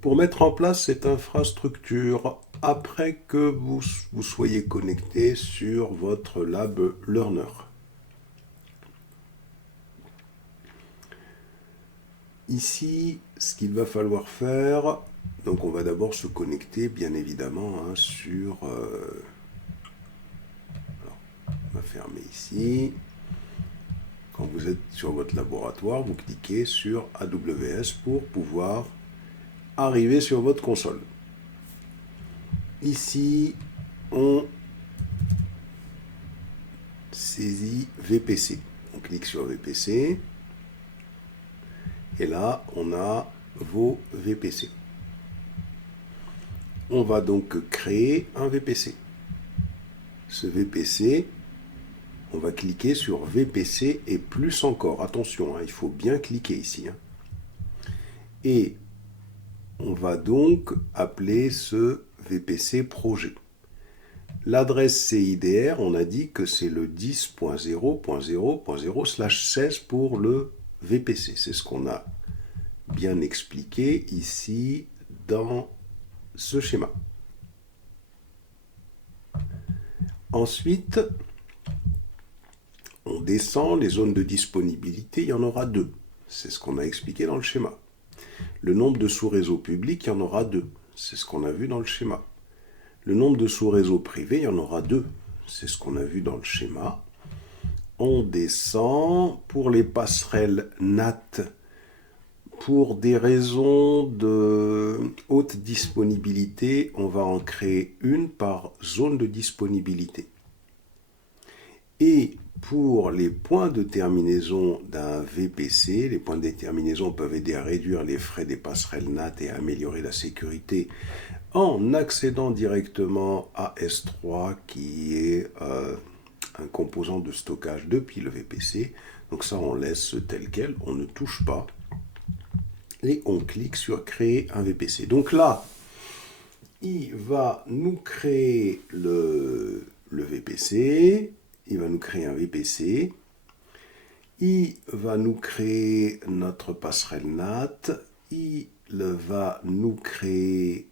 Pour mettre en place cette infrastructure, après que vous soyez connecté sur votre Lab Learner. Ici, ce qu'il va falloir faire, donc on va d'abord se connecter bien évidemment sur... alors, on va fermer ici. Quand vous êtes sur votre laboratoire, vous cliquez sur AWS pour pouvoir arriver sur votre console. Ici, on saisit VPC. On clique sur VPC. Et là, on a vos VPC. On va donc créer un VPC. Ce VPC, on va cliquer sur VPC et plus encore. Attention, il faut bien cliquer ici. Et on va donc appeler ce VPC projet. L'adresse CIDR, on a dit que c'est le 10.0.0.0/16 pour le VPC. C'est ce qu'on a bien expliqué ici dans ce schéma. Ensuite, on descend les zones de disponibilité, il y en aura deux. C'est ce qu'on a expliqué dans le schéma. Le nombre de sous-réseaux publics, il y en aura deux. C'est ce qu'on a vu dans le schéma. Le nombre de sous-réseaux privés, il y en aura deux. C'est ce qu'on a vu dans le schéma. On descend pour les passerelles NAT. Pour des raisons de haute disponibilité, on va en créer une par zone de disponibilité. Et pour les points de terminaison d'un VPC, les points de terminaison peuvent aider à réduire les frais des passerelles NAT et à améliorer la sécurité en accédant directement à S3 qui est un composant de stockage depuis le VPC. Donc ça, on laisse tel quel, on ne touche pas. Et on clique sur créer un VPC. Donc là, il va nous créer le VPC, il va nous créer un VPC, il va nous créer notre passerelle NAT, il va nous créer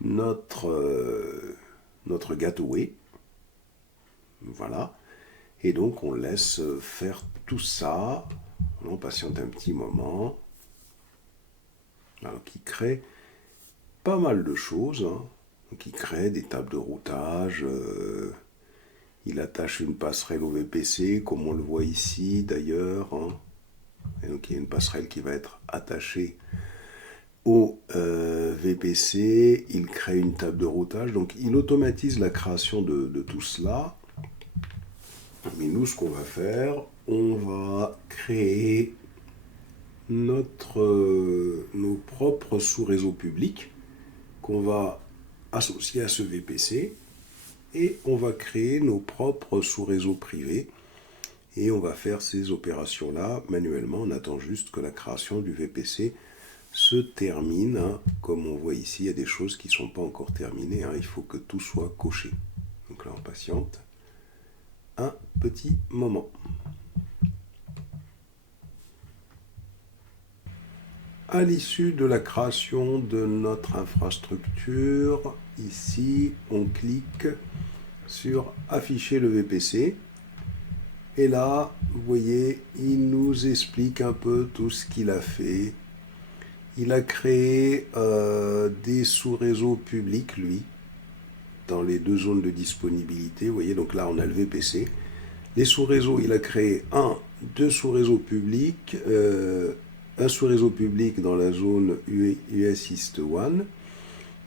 notre gateway. Voilà. Et donc on laisse faire tout ça. On patiente un petit moment. Alors qui crée pas mal de choses. Donc il crée des tables de routage. Il attache une passerelle au VPC, comme on le voit ici d'ailleurs. Et donc il y a une passerelle qui va être attachée au VPC, il crée une table de routage, donc il automatise la création de tout cela. Mais nous, ce qu'on va faire, on va créer nos propres sous-réseaux publics qu'on va associer à ce VPC et on va créer nos propres sous-réseaux privés et on va faire ces opérations-là manuellement. On attend juste que la création du VPC se termine. Comme on voit ici, il y a des choses qui ne sont pas encore terminées. Il faut que tout soit coché. Donc là, on patiente un petit moment. À l'issue de la création de notre infrastructure, ici, on clique sur afficher le VPC. Et là, vous voyez, il nous explique un peu tout ce qu'il a fait. Il a créé des sous-réseaux publics, lui, dans les deux zones de disponibilité. Vous voyez, donc là, on a le VPC. Les sous-réseaux, il a créé deux sous-réseaux publics, un sous-réseau public dans la zone US East 1.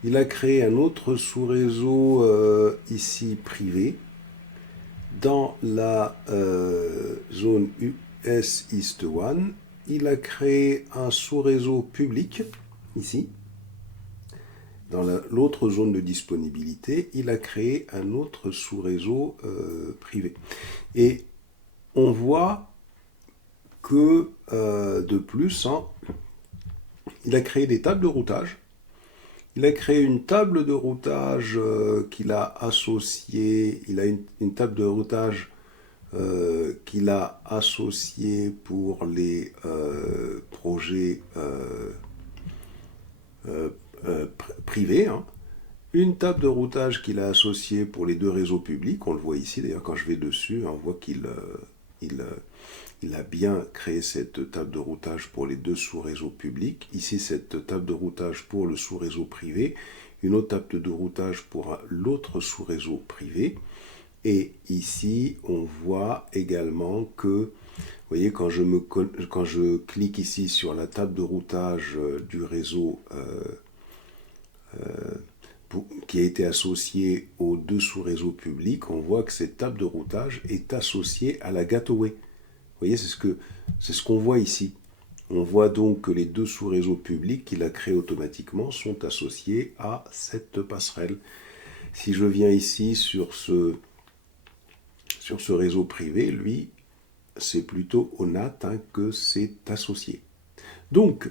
Il a créé un autre sous-réseau ici privé dans la zone US East 1. Il a créé un sous-réseau public, ici. Dans l'autre zone de disponibilité, il a créé un autre sous-réseau privé. Et on voit que, de plus, il a créé des tables de routage. Il a créé une table de routage qu'il a associée. Il a une table de routage qu'il a associé pour les projets privés, hein. Une table de routage qu'il a associée pour les deux réseaux publics. On le voit ici, d'ailleurs, quand je vais dessus, on voit qu'il a bien créé cette table de routage pour les deux sous-réseaux publics. Ici, cette table de routage pour le sous-réseau privé. Une autre table de routage pour l'autre sous-réseau privé. Et ici, on voit également que, vous voyez, quand je clique ici sur la table de routage du réseau qui a été associée aux deux sous-réseaux publics, on voit que cette table de routage est associée à la gateway. Vous voyez, c'est ce qu'on voit ici. On voit donc que les deux sous-réseaux publics qu'il a créés automatiquement sont associés à cette passerelle. Si je viens ici sur ce réseau privé, lui, c'est plutôt au NAT que c'est associé. Donc,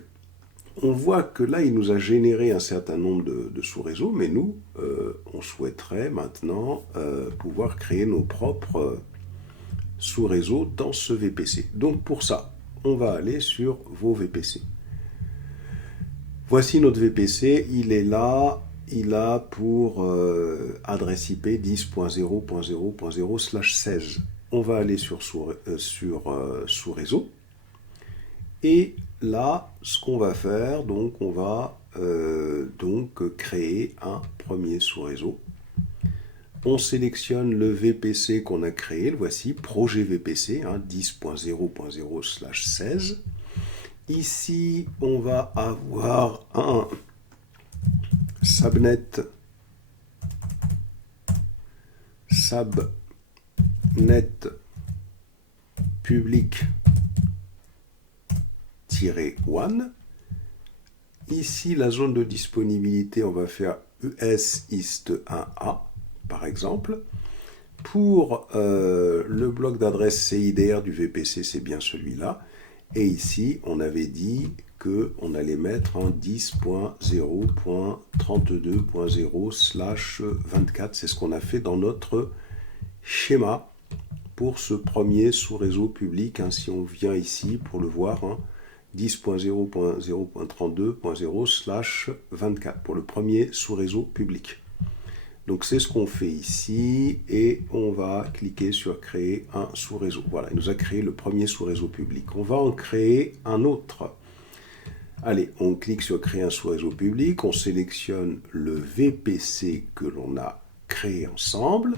on voit que là, il nous a généré un certain nombre de sous-réseaux, mais nous, on souhaiterait maintenant pouvoir créer nos propres sous-réseaux dans ce VPC. Donc, pour ça, on va aller sur vos VPC. Voici notre VPC, il est là, il a pour adresse IP 10.0.0.0/16. On va aller sur sous-réseau. Et là, ce qu'on va faire, donc on va créer un premier sous-réseau. On sélectionne le VPC qu'on a créé, le voici, projet VPC, 10.0.0/16. Ici, on va avoir un subnet public-1. Ici, la zone de disponibilité, on va faire US East 1A, par exemple. Pour le bloc d'adresse CIDR du VPC, c'est bien celui-là. Et ici, on avait dit qu'on allait mettre en 10.0.32.0/24. C'est ce qu'on a fait dans notre schéma pour ce premier sous-réseau public. Si on vient ici pour le voir, 10.0.0.32.0/24 pour le premier sous-réseau public. Donc c'est ce qu'on fait ici et on va cliquer sur créer un sous-réseau. Voilà, il nous a créé le premier sous-réseau public. On va en créer un autre. Allez, on clique sur créer un sous-réseau public, on sélectionne le VPC que l'on a créé ensemble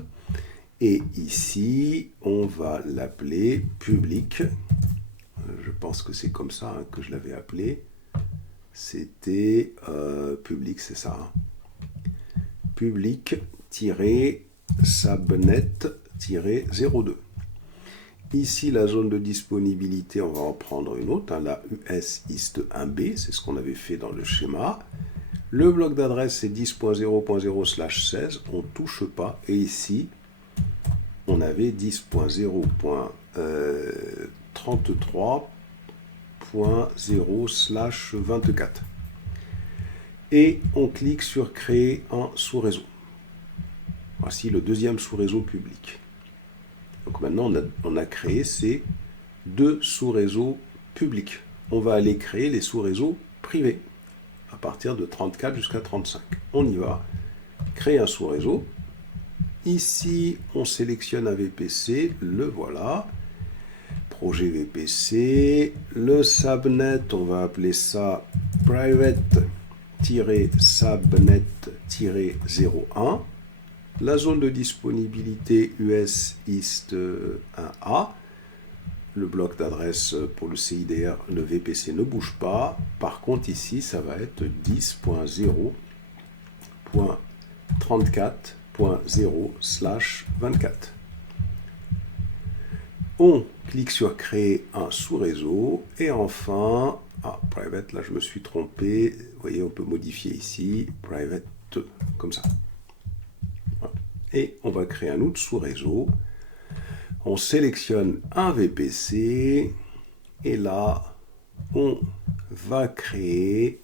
et ici on va l'appeler public. Je pense que c'est comme ça que je l'avais appelé. C'était public, c'est ça. Public-subnet-02. Ici, la zone de disponibilité, on va en prendre une autre, la US East 1B, c'est ce qu'on avait fait dans le schéma. Le bloc d'adresse, c'est 10.0.0/16, on ne touche pas. Et ici, on avait 10.0.33.0/24. Et on clique sur créer un sous-réseau. Voici le deuxième sous-réseau public. Donc maintenant, on a créé ces deux sous-réseaux publics. On va aller créer les sous-réseaux privés à partir de 34 jusqu'à 35. On y va. Créer un sous-réseau. Ici, on sélectionne un VPC. Le voilà. Projet VPC. Le subnet, on va appeler ça private-subnet-01. La zone de disponibilité US East 1A. Le bloc d'adresse pour le CIDR, le VPC ne bouge pas. Par contre, ici, ça va être 10.0.34.0/24. On clique sur créer un sous-réseau. Et enfin, private, là je me suis trompé. Vous voyez, on peut modifier ici, private, comme ça. Et on va créer un autre sous-réseau. On sélectionne un VPC. Et là, on va créer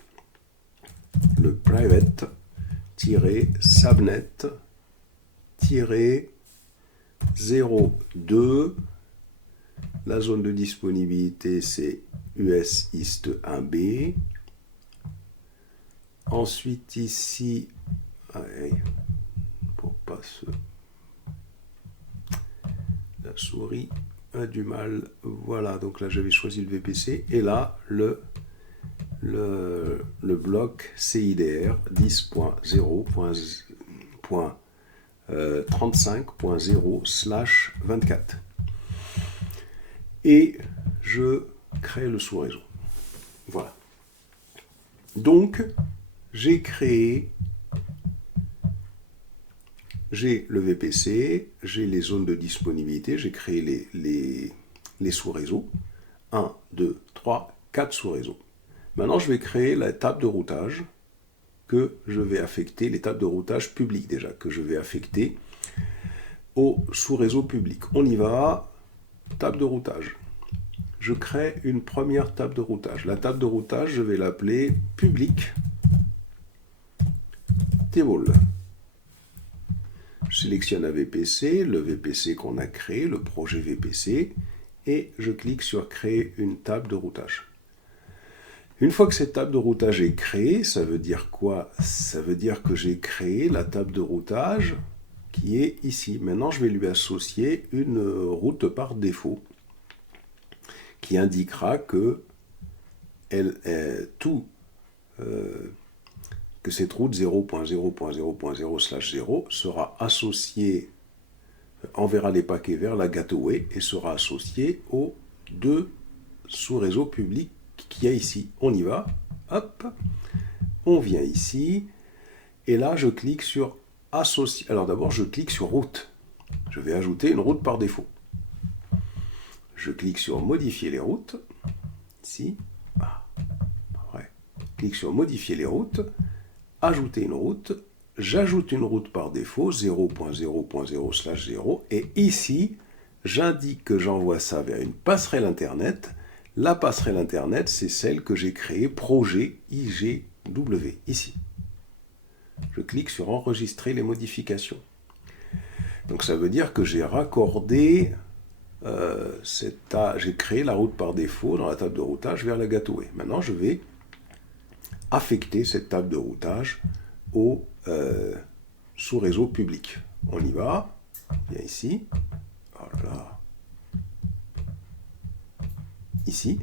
le private-subnet-02. La zone de disponibilité, c'est US East 1B. Ensuite, ici, pour pas se... La souris a du mal. Voilà, donc là, j'avais choisi le VPC. Et là, le bloc CIDR 10.0.35.0/24. Et je crée le sous-réseau. Voilà. Donc, j'ai le VPC, j'ai les zones de disponibilité, j'ai créé les sous-réseaux. 1, 2, 3, 4 sous-réseaux. Maintenant, je vais créer la table de routage que je vais affecter, les tables de routage publiques déjà, que je vais affecter au sous-réseau public. On y va, table de routage. Je crée une première table de routage. La table de routage, je vais l'appeler public table. Je sélectionne un VPC, le VPC qu'on a créé, le projet VPC, et je clique sur créer une table de routage. Une fois que cette table de routage est créée, ça veut dire quoi? Ça veut dire que j'ai créé la table de routage qui est ici. Maintenant, je vais lui associer une route par défaut qui indiquera que que cette route 0.0.0.0/0 sera associée, enverra les paquets vers la gateway et sera associée aux deux sous-réseaux publics qu'il y a ici. On y va, hop, on vient ici, et là je clique sur associer. Alors d'abord je clique sur route. Je vais ajouter une route par défaut. Je clique sur modifier les routes, ici, clique sur modifier les routes, ajouter une route, j'ajoute une route par défaut, 0.0.0/0, et ici, j'indique que j'envoie ça vers une passerelle Internet. La passerelle Internet, c'est celle que j'ai créée, projet IGW, ici. Je clique sur enregistrer les modifications. Donc ça veut dire que j'ai raccordé, j'ai créé la route par défaut dans la table de routage vers la gateway. Maintenant, je vais affecter cette table de routage au sous-réseau public. On y va, bien ici, voilà. Ici.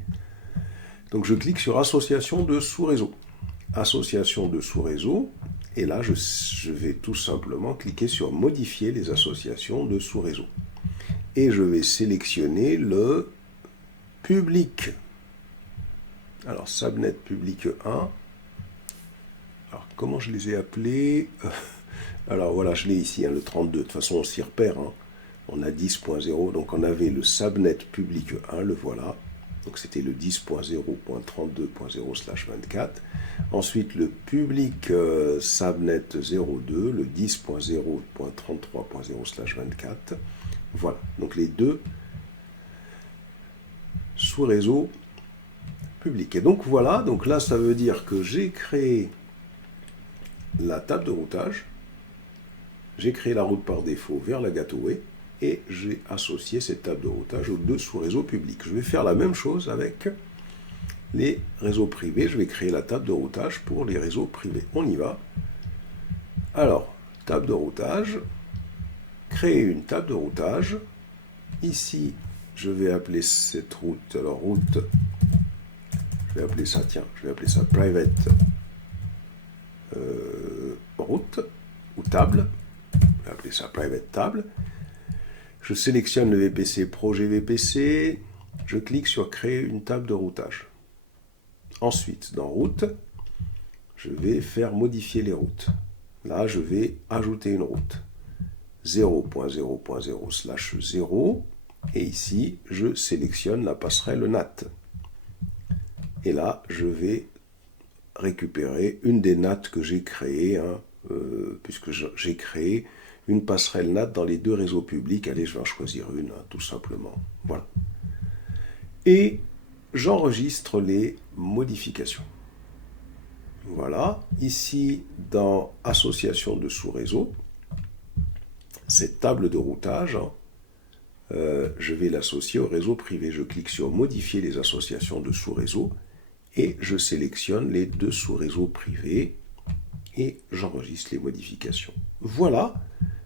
Donc je clique sur association de sous-réseau. Association de sous-réseau, et là je vais tout simplement cliquer sur modifier les associations de sous-réseau. Et je vais sélectionner le public. Alors subnet public 1. Alors comment je les ai appelés? Alors voilà, je l'ai ici, hein, le 32. De toute façon on s'y repère. Hein. On a 10.0, donc on avait le subnet public 1, le voilà. Donc c'était le 10.0.32.0/24. Ensuite le public subnet 02, le 10.0.33.0/24. Voilà, donc les deux sous-réseaux publics. Et donc voilà, donc là ça veut dire que j'ai créé la table de routage, j'ai créé la route par défaut vers la gateway, et j'ai associé cette table de routage aux deux sous-réseaux publics. Je vais faire la même chose avec les réseaux privés. Je vais créer la table de routage pour les réseaux privés. On y va. Alors, table de routage, créer une table de routage. Ici, je vais appeler cette route, alors route, je vais appeler ça, private route, ou table, je vais appeler ça private table. Je sélectionne le VPC projet VPC, je clique sur créer une table de routage. Ensuite, dans route, je vais faire modifier les routes. Là, je vais ajouter une route. 0.0.0/0, et ici, je sélectionne la passerelle NAT. Et là, je vais récupérer une des NAT que j'ai créées, hein, puisque j'ai créé une passerelle NAT dans les deux réseaux publics. Allez, je vais en choisir une, hein, tout simplement. Voilà. Et j'enregistre les modifications. Voilà. Ici, dans Association de sous-réseau, cette table de routage, hein, je vais l'associer au réseau privé. Je clique sur Modifier les associations de sous-réseau et je sélectionne les deux sous-réseaux privés et j'enregistre les modifications. Voilà,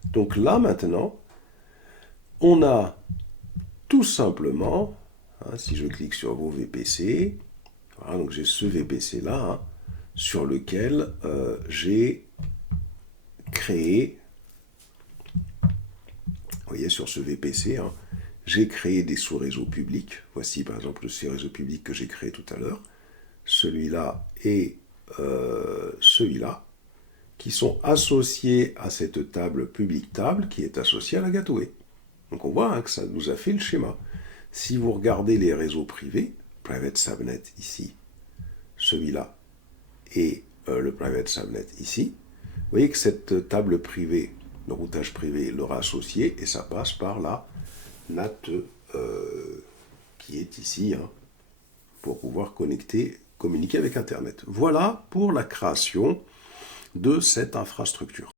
donc là maintenant, on a tout simplement, si je clique sur vos VPC, voilà, donc j'ai ce VPC là, sur lequel j'ai créé, vous voyez sur ce VPC, j'ai créé des sous-réseaux publics. Voici par exemple le sous-réseau public que j'ai créé tout à l'heure, celui-là et celui-là, qui sont associés à cette table public table qui est associée à la gateway. Donc on voit que ça nous a fait le schéma. Si vous regardez les réseaux privés, private subnet ici, celui-là et le private subnet ici, vous voyez que cette table privée, le routage privé leur associé et ça passe par la NAT qui est ici pour pouvoir communiquer avec Internet. Voilà pour la création de cette infrastructure.